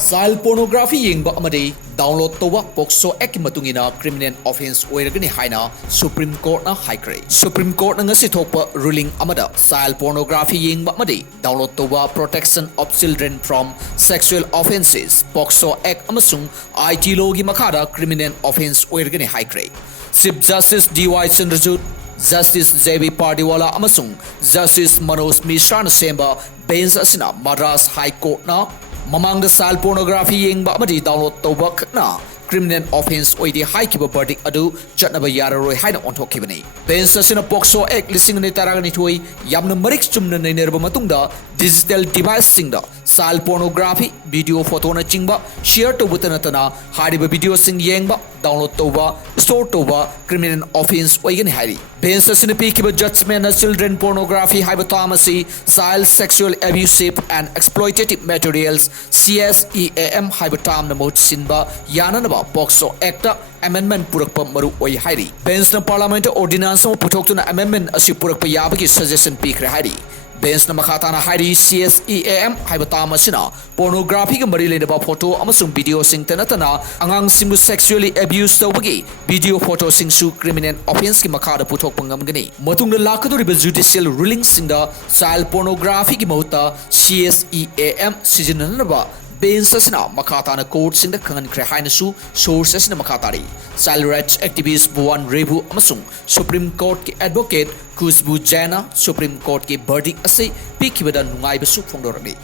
Child pornography yengba amadi download towa Pocso Act matungina criminal offence Oiragani haina Supreme Court na high grade. Supreme Court na ngasi thokpa ruling amada child pornography yengba amadi download towa protection of children from sexual offences Pocso Act amasung IT law gi makada criminal offence Oiragani high grade. Chief Justice D.Y. Chandrajut, Justice J.B. Pardiwala amasung Justice Manoj Mishra na semba bench asina Madras High Court na Mamang the child pornography yengba amadi download toba khakna criminal offence oidi high kiba verdict adu chatnaba yararoi haina onthokibani. Bench asina Pocso Act lising ni taragani thoi yamna marik chumna nainerba matungda digital device singda child pornography video photo na chingba share to butanatana hariba video sing yengba download toba store toba criminal offence oigani hari. Bench asina pikiba judgment na children pornography haiba tamasi child sexual abusive and exploitative materials CSEAM haiba tam na mot sinba yananaba Pocso Act amendment purakpa maru oi hairi. Bench na parliament ordinance mo puthokna amendment asi purakpa yabagi suggestion pikre hairi. Bench na makata na hairi CSEAM haiba tam asina pornography ga mari lenaba photo amasung video sing tanatana angang simu sexually abuse tawagi video photo sing su criminal offence ki makada puthokpa ngamgani. Matungna lakadoriba judicial ruling singda child pornography ki mahuta CSEAM sizinanaba bench asina makatana court singda kangan kre haina su source asina makatari. Child rights activist Buwan Rebu amasung Supreme Court ki advocate Kuzbu Jana Supreme Court ki verdict ase pikibada nungai basu phongdorani.